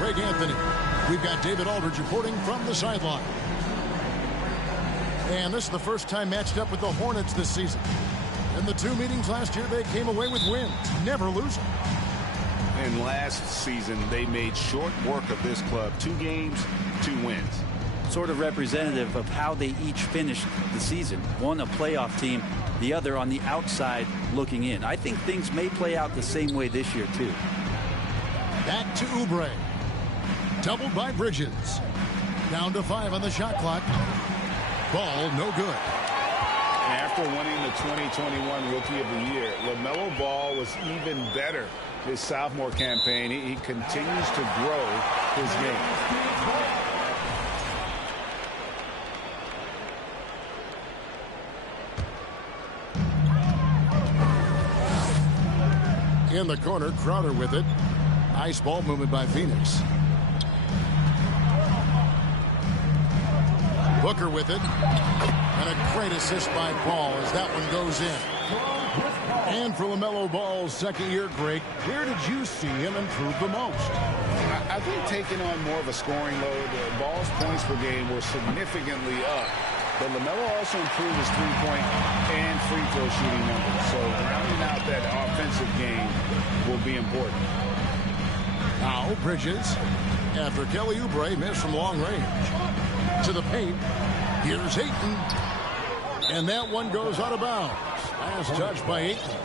Greg Anthony. We've got David Aldridge reporting from the sideline. And this is the first time matched up with the Hornets this season. In the 2 meetings last year, they came away with wins, never losing. And last season, they made short work of this club. 2 games, 2 wins. Sort of representative of how they each finished the season. One a playoff team, the other on the outside looking in. I think things may play out the same way this year, too. Back to Oubre. Doubled by Bridges. Down to 5 on the shot clock. Ball no good. And after winning the 2021 Rookie of the Year, LaMelo Ball was even better his sophomore campaign. He continues to grow his game. In the corner, Crowder with it. Nice ball movement by Phoenix. Booker with it. And a great assist by Paul as that one goes in. And for LaMelo Ball's second year, Greg, where did you see him improve the most? I think taking on more of a scoring load, Ball's points per game were significantly up. But LaMelo also improved his three-point and free throw shooting numbers. So rounding out that offensive game will be important. Now Bridges, after Kelly Oubre missed from long range. To the paint. Here's Ayton. And that one goes out of bounds. Last touch by Ayton.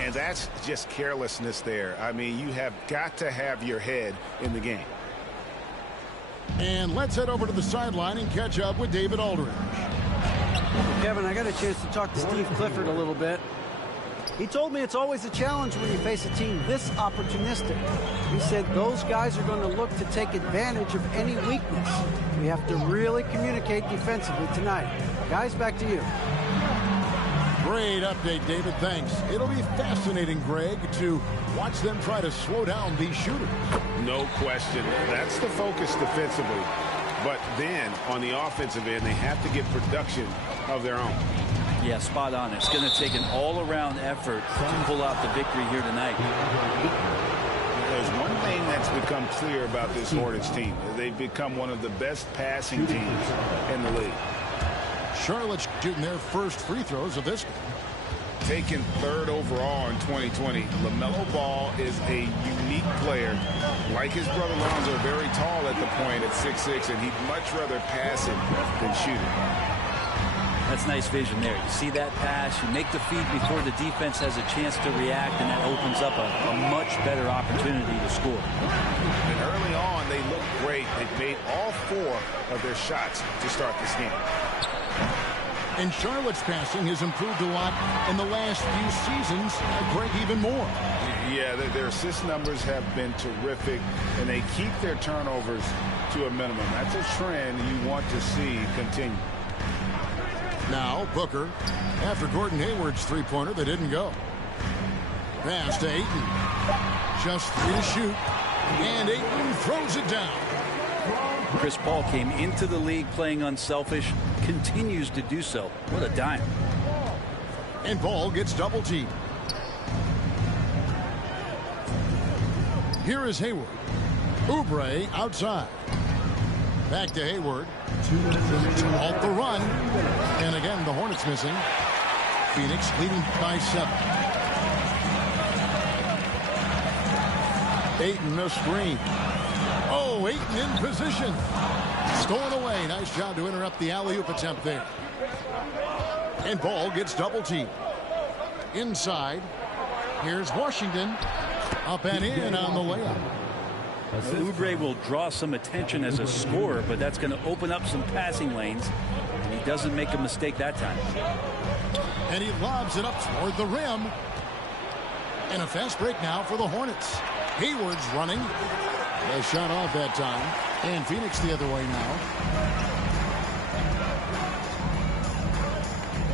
And that's just carelessness there. I mean, you have got to have your head in the game. And let's head over to the sideline and catch up with David Aldridge. Kevin, I got a chance to talk to Steve Clifford a little bit. He told me it's always a challenge when you face a team this opportunistic. He said those guys are going to look to take advantage of any weakness. We have to really communicate defensively tonight. Guys, back to you. Great update, David. Thanks. It'll be fascinating, Greg, to watch them try to slow down these shooters. No question. That's the focus defensively. But then, on the offensive end, they have to get production of their own. Yeah, spot on. It's going to take an all-around effort to pull out the victory here tonight. There's one thing that's become clear about this Hornets team. They've become one of the best passing teams in the league. Charlotte's shooting their first free throws of this game. Taken 3rd overall in 2020, LaMelo Ball is a unique player. Like his brother Lonzo, very tall at the point at 6'6", and he'd much rather pass it than shoot it. That's nice vision there. You see that pass, you make the feed before the defense has a chance to react, and that opens up a much better opportunity to score. And early on, they looked great. They've made all 4 of their shots to start this game. And Charlotte's passing has improved a lot in the last few seasons. Greg, even more. Yeah, their assist numbers have been terrific, and they keep their turnovers to a minimum. That's a trend you want to see continue. Now Booker, after Gordon Hayward's three-pointer that didn't go. Pass to Ayton. Just 3 to shoot. And Ayton throws it down. Chris Paul came into the league playing unselfish, continues to do so. What a dime. And Paul gets double-teamed. Here is Hayward. Oubre outside. Back to Hayward. To halt the run. And again, the Hornets missing. Phoenix leading by 7. Ayton a screen. Oh, Ayton in position. Stolen away. Nice job to interrupt the alley-oop attempt there. And Ball gets double-teamed. Inside. Here's Washington. Up and in on the layup. Oubre will draw some attention as a scorer, but that's going to open up some passing lanes. And he doesn't make a mistake that time. And he lobs it up toward the rim. And a fast break now for the Hornets. Hayward's running. They shot off that time. And Phoenix the other way now.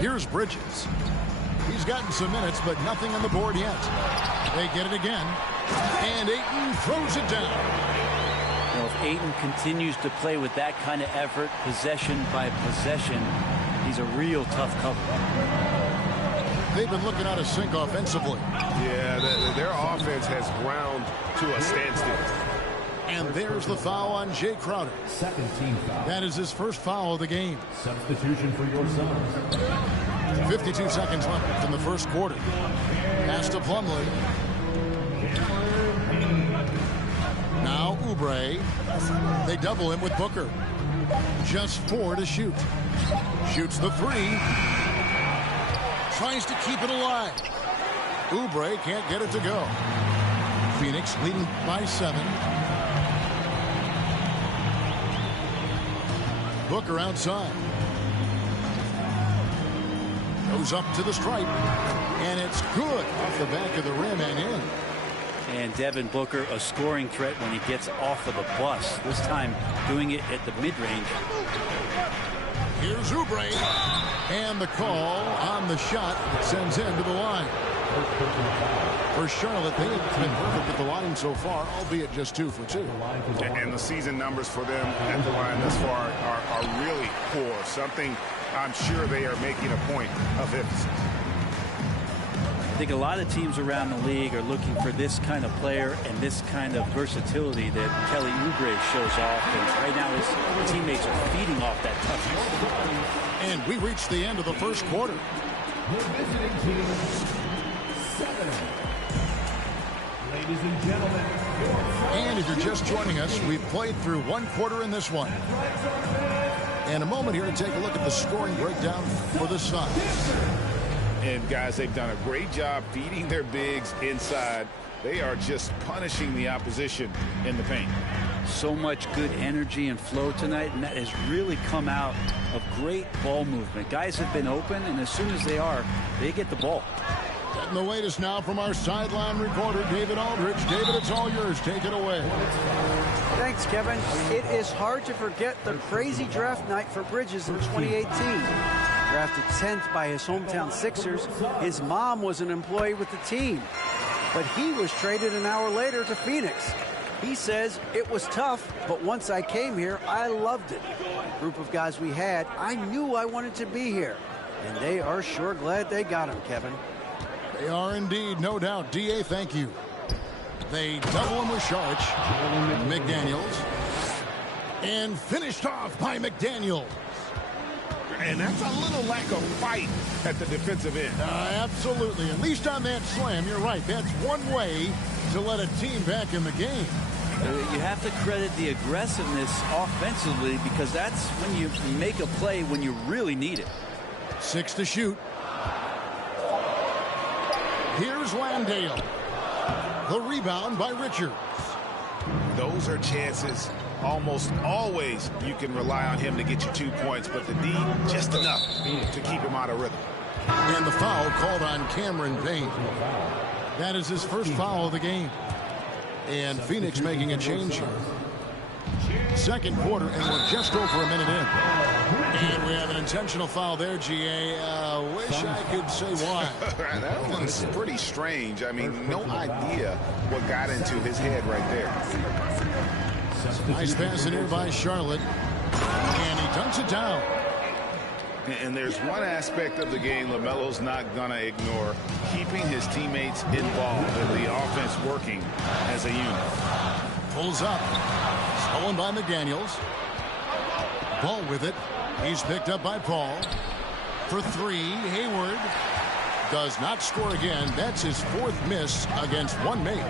Here's Bridges. He's gotten some minutes, but nothing on the board yet. They get it again. And Ayton throws it down. Well, if Ayton continues to play with that kind of effort, possession by possession, he's a real tough cover. They've been looking out of sync offensively. Yeah, their offense has ground to a standstill. And And there's the foul on Jay Crowder. Second team foul. That is his first foul of the game. Substitution for your Suns. 52 seconds left in the first quarter. Pass to Plumlee. Now Oubre. They double him with Booker. Just 4 to shoot. Shoots the 3. Tries to keep it alive. Oubre can't get it to go. Phoenix leading by 7. Booker outside. Goes up to the stripe. And it's good off the back of the rim and in. And Devin Booker, a scoring threat when he gets off of the bus. This time doing it at the mid-range. Here's Oubre. And the call on the shot that sends him to the line. For Charlotte, they have been perfect at the line so far, albeit just 2 for 2. And the season numbers for them at the line thus far are really poor. Something I'm sure they are making a point of emphasis. I think a lot of teams around the league are looking for this kind of player and this kind of versatility that Kelly Oubre shows off. And right now his teammates are feeding off that toughness. And we reach the end of the first quarter. The visiting team, 7. Ladies and gentlemen. And if you're just joining us, we've played through 1 quarter in this one. And a moment here to take a look at the scoring breakdown for the Suns. And guys, they've done a great job feeding their bigs inside. They are just punishing the opposition in the paint. So much good energy and flow tonight, and that has really come out of great ball movement. Guys have been open, and as soon as they get the ball. Getting the latest now from our sideline reporter, David Aldridge. David, it's all yours. Take it away. Thanks, Kevin. It is hard to forget the crazy draft night for Bridges in 2018. Drafted 10th by his hometown Sixers, his mom was an employee with the team. But he was traded an hour later to Phoenix. He says, it was tough, but once I came here, I loved it. The group of guys we had, I knew I wanted to be here. And they are sure glad they got him, Kevin. They are indeed, no doubt. D.A., thank you. They double him with Sharch. McDaniels. And finished off by McDaniels. And that's a little lack of fight at the defensive end. Absolutely. At least on that slam, you're right. That's one way to let a team back in the game. You have to credit the aggressiveness offensively because that's when you make a play when you really need it. 6 to shoot. Here's Landale. The rebound by Richards. Those are chances. Almost always you can rely on him to get you 2 points, but the D just enough to keep him out of rhythm. And the foul called on Cameron Payne. That is his first foul of the game. And Phoenix making a change here. Second quarter, and we're just over a minute in. And we have an intentional foul there, G.A. Wish I could say why. That one's pretty strange. I mean, no idea what got into his head right there. Nice pass in here by Charlotte. And he dunks it down. And there's one aspect of the game LaMelo's not going to ignore. Keeping his teammates involved and the offense working as a unit. Pulls up. Stolen by McDaniels. Ball with it. He's picked up by Paul. For 3, Hayward does not score again. That's his 4th miss against one make.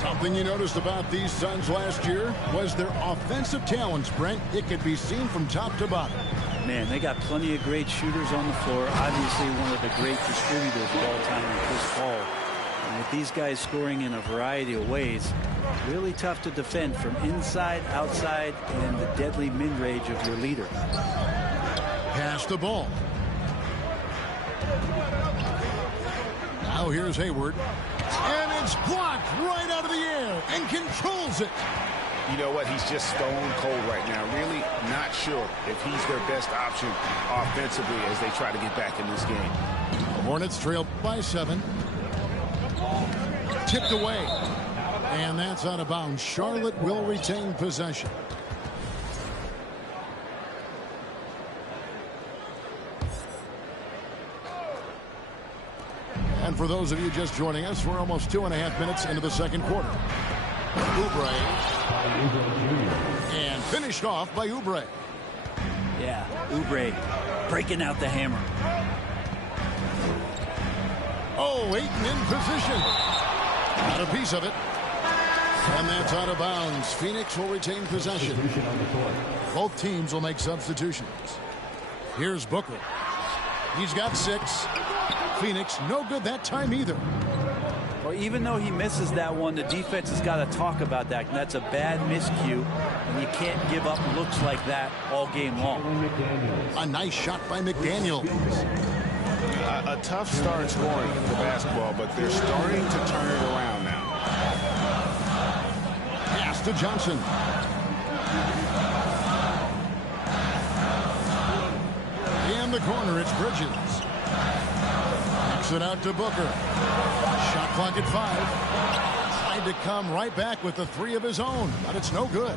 Something you noticed about these Suns last year was their offensive talents, Brent. It could be seen from top to bottom. Man, they got plenty of great shooters on the floor. Obviously, one of the great distributors of all time in Chris Paul. And with these guys scoring in a variety of ways, really tough to defend from inside, outside, and the deadly mid-range of your leader. Pass the ball. Now here's Hayward. And it's blocked right out of the air and controls it. You know what? He's just stone cold right now. Really not sure if he's their best option offensively as they try to get back in this game. The Hornets trail by 7. Tipped away. And that's out of bounds. Charlotte will retain possession. And for those of you just joining us, we're almost 2.5 minutes into the second quarter. Oubre. And finished off by Oubre. Yeah, Oubre breaking out the hammer. Oh, Ayton in position. Got a piece of it. And that's out of bounds. Phoenix will retain possession. Both teams will make substitutions. Here's Booker. He's got 6. Phoenix, no good that time either. Well, even though he misses that one, the defense has got to talk about that. And that's a bad miscue. And you can't give up looks like that all game long. A nice shot by McDaniel. A tough start scoring the basketball, but they're starting to turn it around now. Pass to Johnson. In the corner, it's Bridges. Kicks it out to Booker. Shot clock at 5. Tried to come right back with the 3 of his own, but it's no good.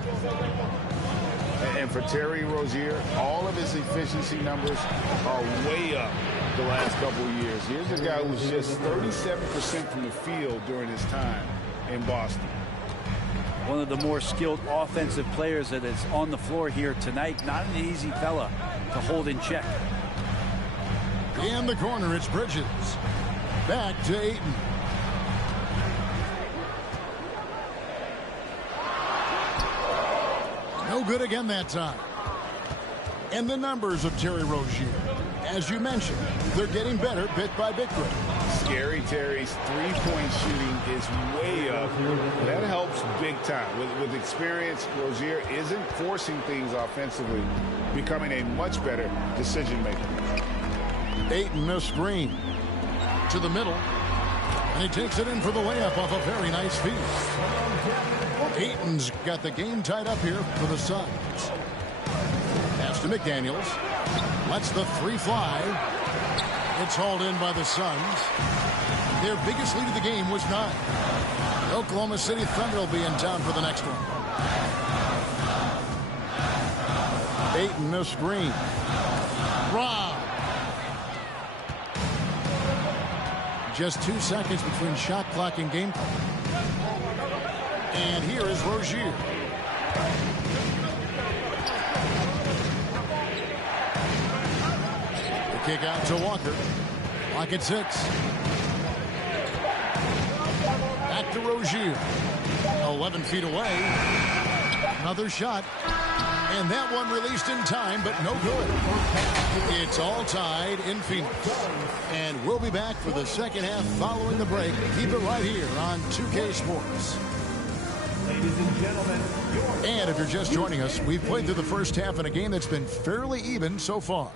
And for Terry Rozier, all of his efficiency numbers are way up the last couple of years. Here's a guy who was just 37% from the field during his time in Boston. One of the more skilled offensive players that is on the floor here tonight. Not an easy fella to hold in check. In the corner, it's Bridges. Back to Ayton. No good again that time. And the numbers of Terry Rozier, as you mentioned, they're getting better bit by bit. Scary Terry's three-point shooting is way up. That helps big time. With experience, Rozier isn't forcing things offensively, becoming a much better decision maker. Ayton a screen to the middle, and he takes it in for the layup off a very nice feed. Ayton's got the game tied up here for the Suns. Pass to McDaniels. Lets the 3 fly. It's hauled in by the Suns. Their biggest lead of the game was 9. The Oklahoma City Thunder will be in town for the next one. Ayton a screen. Rob. Just 2 seconds between shot clock and game clock. And here is Rozier. The kick out to Walker. Clock at 6. Back to Rozier. 11 feet away. Another shot. And that one released in time, but no good. It's all tied in Phoenix. And we'll be back for the second half following the break. Keep it right here on 2K Sports. Ladies and gentlemen, and if you're just joining us, we've played through the first half in a game that's been fairly even so far.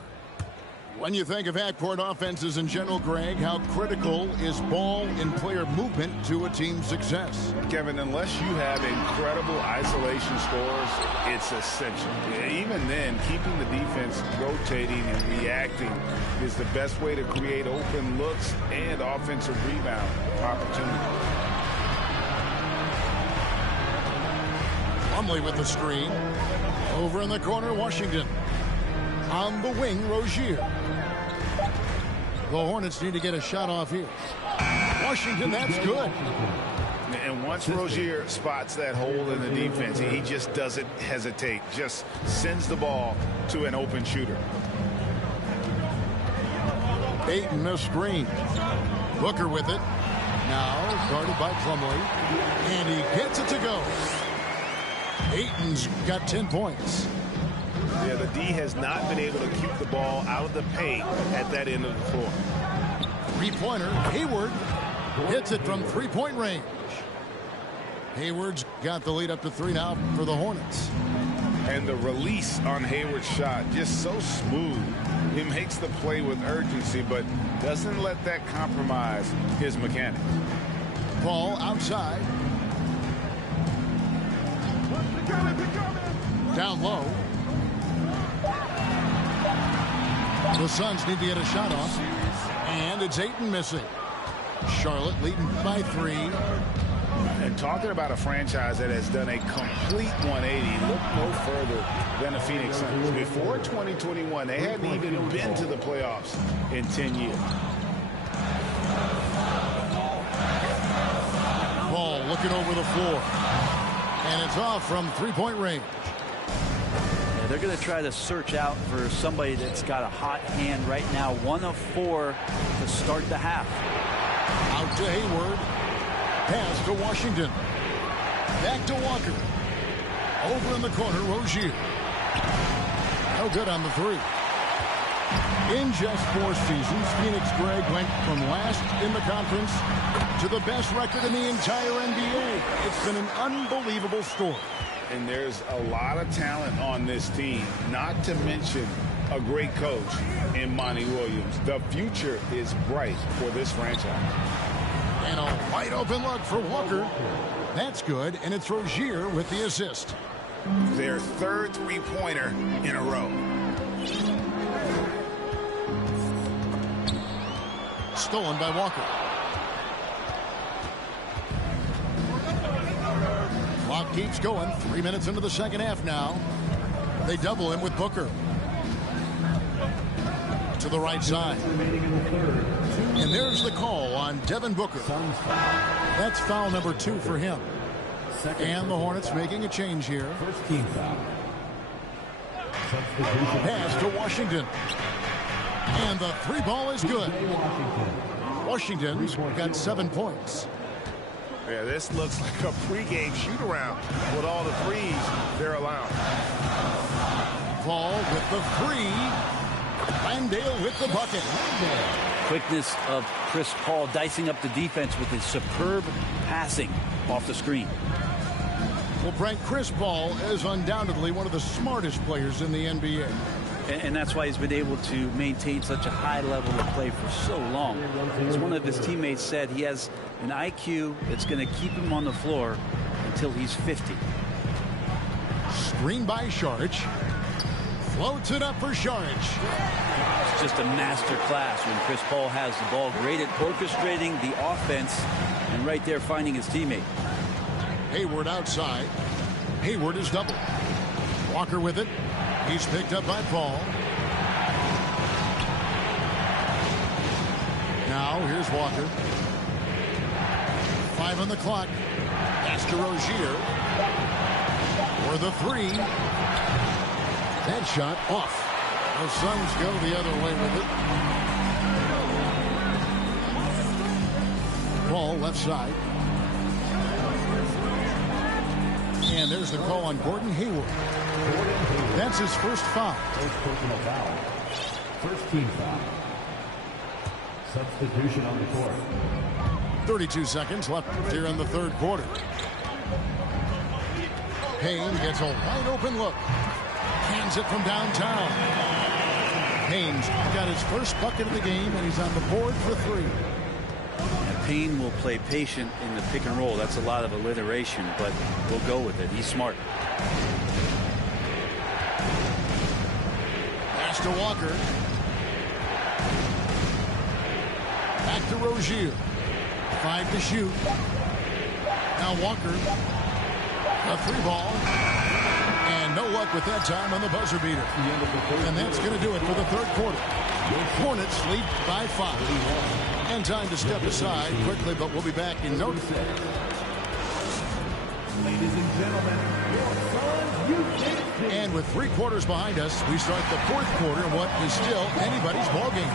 When you think of half-court offenses in general, Greg, how critical is ball and player movement to a team's success? Kevin, unless you have incredible isolation scores, it's essential. Even then, keeping the defense rotating and reacting is the best way to create open looks and offensive rebound opportunities. Plumlee with the screen. Over in the corner, Washington. On the wing, Rozier. The Hornets need to get a shot off here. Washington, that's good. And once Rozier spots that hole in the defense, he just doesn't hesitate. Just sends the ball to an open shooter. Ayton a screen. Booker with it. Now guarded by Plumlee. And he gets it to go. Ayton's got 10 points. Yeah, the D has not been able to keep the ball out of the paint at that end of the floor. Three-pointer, Hayward hits it from three-point range. Hayward's got the lead up to 3 now for the Hornets. And the release on Hayward's shot, just so smooth. He makes the play with urgency, but doesn't let that compromise his mechanics. Ball outside. Down low. The Suns need to get a shot off. And it's Ayton missing. Charlotte leading by 3. And talking about a franchise that has done a complete 180, look no further than the Phoenix Suns. Before 2021, they hadn't even been to the playoffs in 10 years. Ball looking over the floor. And it's off from three-point range. Yeah, they're going to try to search out for somebody that's got a hot hand right now. 1 of 4 to start the half. Out to Hayward. Pass to Washington. Back to Walker. Over in the corner, Rozier. No good on the three. In just 4 seasons, Phoenix Greg went from last in the conference to the best record in the entire NBA. It's been an unbelievable story. And there's a lot of talent on this team, not to mention a great coach in Monty Williams. The future is bright for this franchise. And a wide open look for Walker. That's good, and it's Rozier with the assist. Their 3rd three-pointer in a row. Stolen by Walker. Clock keeps going. 3 minutes into the second half now. They double him with Booker. To the right side. And there's the call on Devin Booker. That's foul number 2 for him. And the Hornets making a change here. First team foul. Pass to Washington. And the 3 ball is good. Washington's got 7 points. Yeah, this looks like a pregame shoot-around with all the threes they're allowing. Paul with the 3. Landale with the bucket. Quickness of Chris Paul dicing up the defense with his superb passing off the screen. Well, Brent, Chris Paul is undoubtedly one of the smartest players in the NBA. And that's why he's been able to maintain such a high level of play for so long. As one of his teammates said, he has an IQ that's going to keep him on the floor until he's 50. Screen by Saric. Floats it up for Saric. It's just a master class when Chris Paul has the ball. Great at orchestrating the offense and right there finding his teammate. Hayward outside. Hayward is doubled. Walker with it. He's picked up by Paul. Now here's Walker. 5 on the clock. Pass to Rozier. For the 3. That shot off. The Suns go the other way with it. Paul left side. And there's the call on Gordon Hayward. That's his first foul. First personal foul. First team foul. Substitution on the court. 32 seconds left here in the 3rd quarter. Payne gets a wide open look. Hands it from downtown. Payne's got his first bucket of the game, and he's on the board for 3. Payne will play patient in the pick and roll. That's a lot of alliteration, but we'll go with it. He's smart. Pass to Walker. Back to Rozier. 5 to shoot. Now Walker. A 3 ball. And no luck with that time on the buzzer beater. And that's going to do it for the 3rd quarter. Hornets lead by 5. And time to step aside quickly, but we'll be back in no time. Ladies and gentlemen, your Suns, you did it. And with 3 quarters behind us, we start the 4th quarter, what is still anybody's ballgame.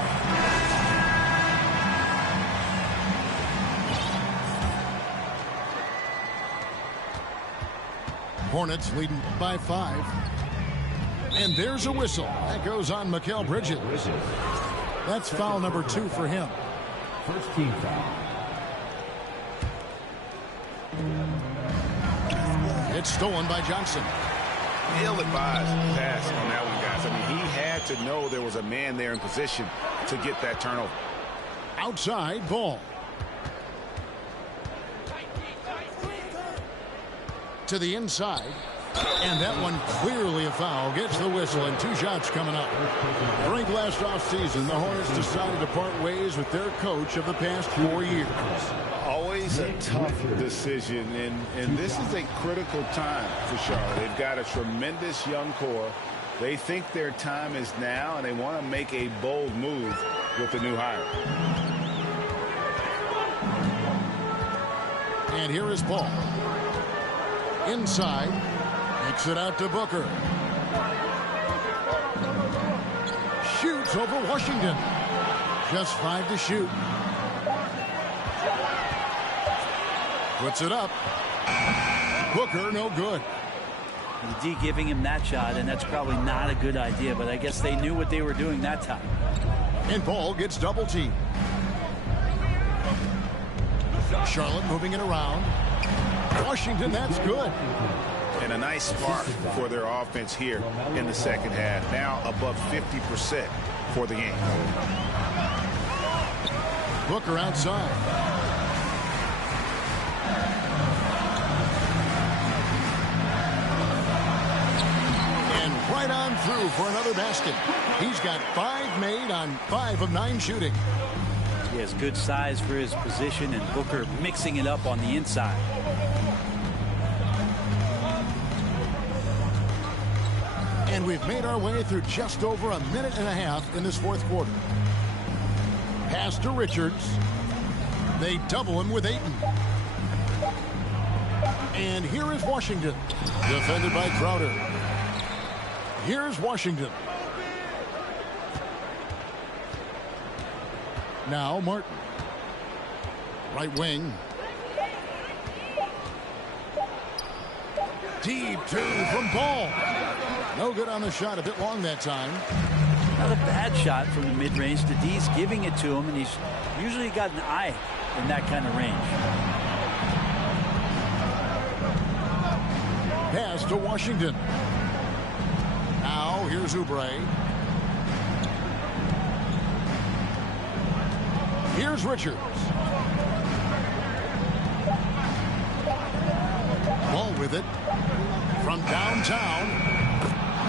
Hornets leading by 5. And there's a whistle. That goes on Mikal Bridges. That's foul number 2 for him. First team foul. It's stolen by Johnson. Ill-advised pass on that one, guys. I mean, he had to know there was a man there in position to get that turnover. Outside ball. To the inside. And that one clearly a foul. Gets the whistle and 2 shots coming up. During last offseason, the Hornets decided to part ways with their coach of the past 4 years. Always a tough decision, and this is a critical time for Charlotte. They've got a tremendous young core. They think their time is now, and they want to make a bold move with the new hire. And here is Paul. Inside. Makes it out to Booker. Shoots over Washington. Just 5 to shoot. Puts it up. Booker, no good. The D giving him that shot, and that's probably not a good idea, but I guess they knew what they were doing that time. And Ball gets double teamed. Charlotte moving it around. Washington, that's good. And a nice spark for their offense here in the second half. Now above 50% for the game. Booker outside. And right on through for another basket. He's got 5 made on 5 of 9 shooting. He has good size for his position, and Booker mixing it up on the inside. And we've made our way through just over a minute and a half in this fourth quarter. Pass to Richards. They double him with Ayton. And here is Washington. Defended by Crowder. Here's Washington. Now Martin. Right wing. Deep two from Ball. No good on the shot. A bit long that time. Not a bad shot from the mid-range. The D's giving it to him, and he's usually got an eye in that kind of range. Pass to Washington. Now here's Oubre. Here's Richards. Ball with it. From downtown.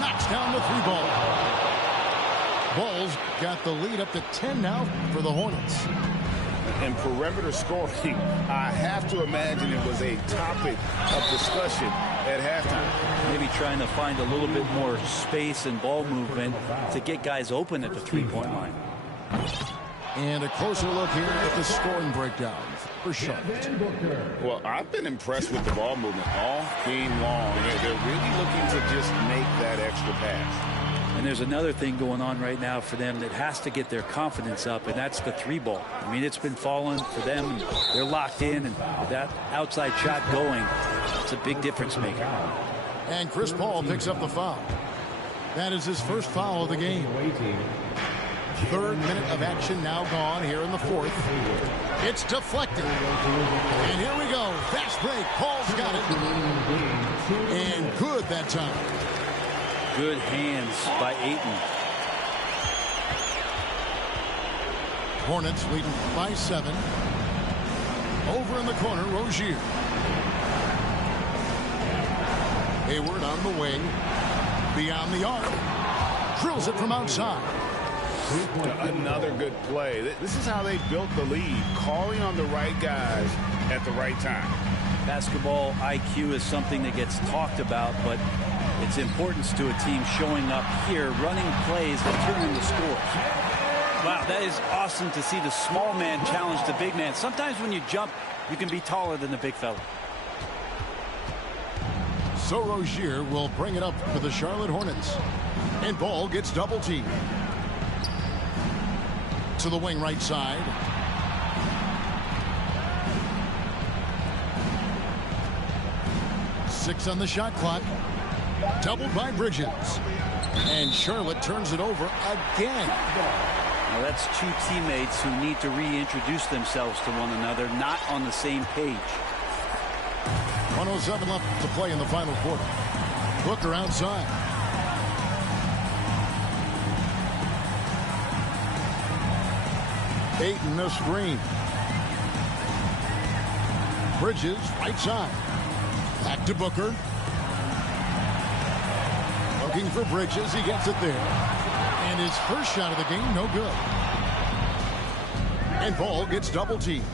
Knocks down the 3-ball. Ball's got the lead up to 10 now for the Hornets. And perimeter scoring, I have to imagine it was a topic of discussion at halftime. Maybe trying to find a little bit more space and ball movement to get guys open at the 3-point line. And a closer look here at the scoring breakdown for Charlotte. Well, I've been impressed with the ball movement all game long. They're really looking to just make that extra pass. And there's another thing going on right now for them that has to get their confidence up, and that's the 3-ball. I mean, it's been falling for them. They're locked in, and that outside shot going, it's a big difference maker. And Chris Paul picks up the foul. That is his first foul of the game. 3rd minute of action now gone here in the 4th. It's deflected. And here we go. Fast break. Paul's got it. And good that time. Good hands by Ayton. Hornets leading by 7. Over in the corner, Rozier. Hayward on the wing. Beyond the arc. Drills it from outside. Another good play. This is how they built the lead, calling on the right guys at the right time. Basketball IQ is something that gets talked about, but its importance to a team showing up here, running plays that turn into scores. Wow, that is awesome to see the small man challenge the big man. Sometimes when you jump, you can be taller than the big fella. So Rozier will bring it up for the Charlotte Hornets. And Ball gets double teamed. To the wing right side. Six on the shot clock. Doubled by Bridges. And Charlotte turns it over again. Now that's two teammates who need to reintroduce themselves to one another, not on the same page. 1:07 left to play in the final quarter. Booker outside. Ayton a screen. Bridges right side. Back to Booker. Looking for Bridges. He gets it there. And his first shot of the game, no good. And Ball gets double teamed.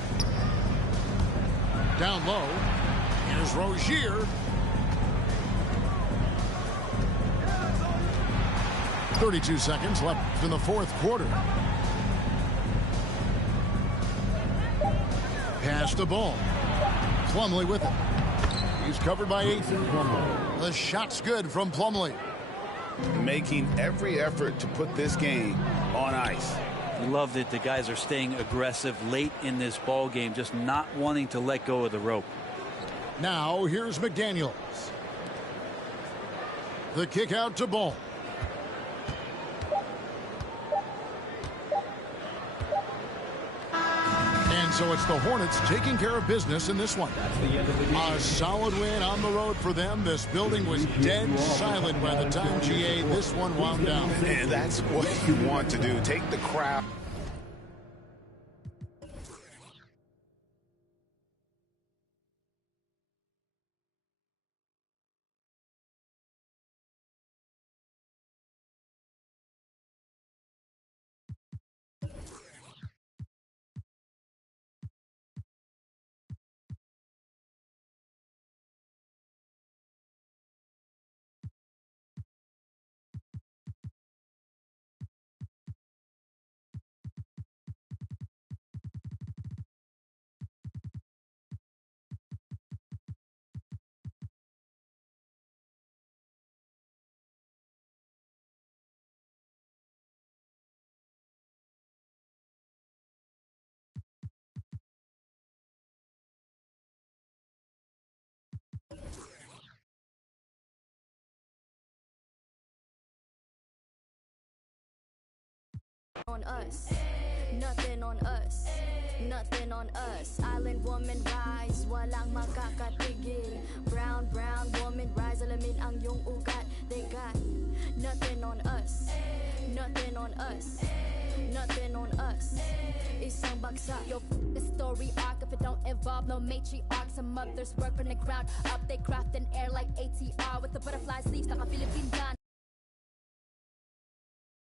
Down low. Here's Rozier. 32 seconds left in the 4th quarter. Pass the ball. Plumlee with it. He's covered by 8. The shot's good from Plumlee. Making every effort to put this game on ice. I love that the guys are staying aggressive late in this ball game, just not wanting to let go of the rope. Now here's McDaniels. The kick out to Ball. And so it's the Hornets taking care of business in this one. A solid win on the road for them. This building was dead silent by the time GA this one wound down. And that's what you want to do. Take the crowd. On us, nothing on us, nothing on us. Island woman rise, walang makakatigil. Brown woman rise, alamin ang iyong ugat. They got nothing on us, nothing on us, nothing on us. Isang bagsak. Yo, the story arc if it don't involve no matriarch. Some mothers work from the ground up, they craft an air like ATR with the butterfly sleeves, like a Philippine